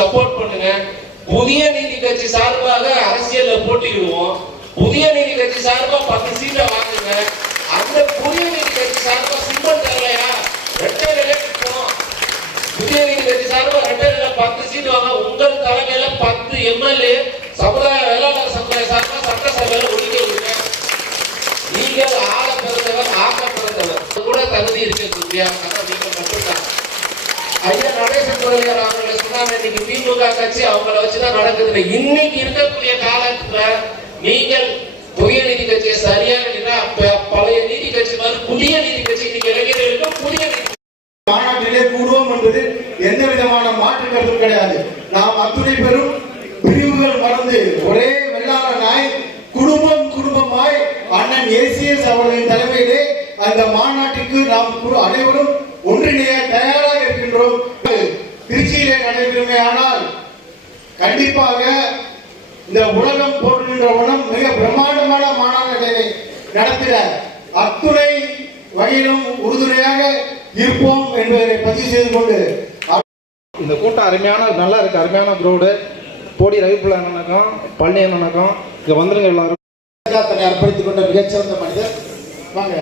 Support பண்ணுங்க. புதிய நீதி கட்சி சார்பாக அரசியல்ல போட்டியிடுவோம். புதிய நீதி கட்சி சார்பா 10 சீட்டை வாங்குங்க. அந்த புதிய நீதி கட்சி சார்பா சிம்பிள் தரலையா ரெட்டையிலே நிற்போம். புதிய நீதி கட்சி சார்பா ரெட்டையில 10 சீட் வாங்க. உங்கள் தலைமையில 10 எம்எல்ஏ சமுதாய வேளாளர் சமுதாய சார்பா சட்டசபையில ஒதுக்கி விடுங்க. நீங்கள் ஆள பிறந்தவர் ஆக்க பிறந்தவர் கூட தகுதி இருக்கக்கூடிய நீங்கள் மட்டும்தான். ஐயா நடேசன் முதலியார் அவர்களை சொன்னாங்க, இன்னைக்கு திமுக கட்சி அவங்கள வச்சுதான் நடக்குது. இன்னைக்கு இருக்கக்கூடிய காலத்துல நீங்கள் புதிய நீதி கட்சியை சரியாக பழைய நீதி கட்சி மாதிரி புதிய நீதி கட்சி இன்னைக்கு இளைஞர்களுக்கு புதிய நீதி மாநாட்டிலே கூடுவோம் என்பது எந்த விதமான மாற்று கருத்தும் கிடையாது. நாம் அத்துணை பெரும் பிரிவுகள் மறந்து ஒரே வெள்ளாள நாய் குடும்பமாய் அண்ணன் ஏசிஎஸ் அவர்களின் தலைமையிலே அந்த மாநாட்டிற்கு நாம் அனைவரும் ஒன்றிணைய தயாராக இருக்கின்றோம். திருச்சியிலே நடைபெறுமே ஆனால் கண்டிப்பாக இந்த உலகம் போற்றுகின்ற உணம் மிக பிரம்மாண்டமான மாநாட்டை நடத்திட அத்துணை வகையிலும் உறுதுணையாக இருப்போம் என்பதை பதிவு செய்து கொண்டு இந்த கூட்டம் அருமையான நல்லா இருக்கு. அருமையான க்ரௌடு. போடி ரவிப்புள்ள அண்ணனுக்கும் பழனி அண்ணனுக்கும் இங்க வந்துருங்க எல்லாரும். தன்னை அர்ப்பணித்துக் கொண்ட மிகச்சிறந்த மனிதர் வாங்க.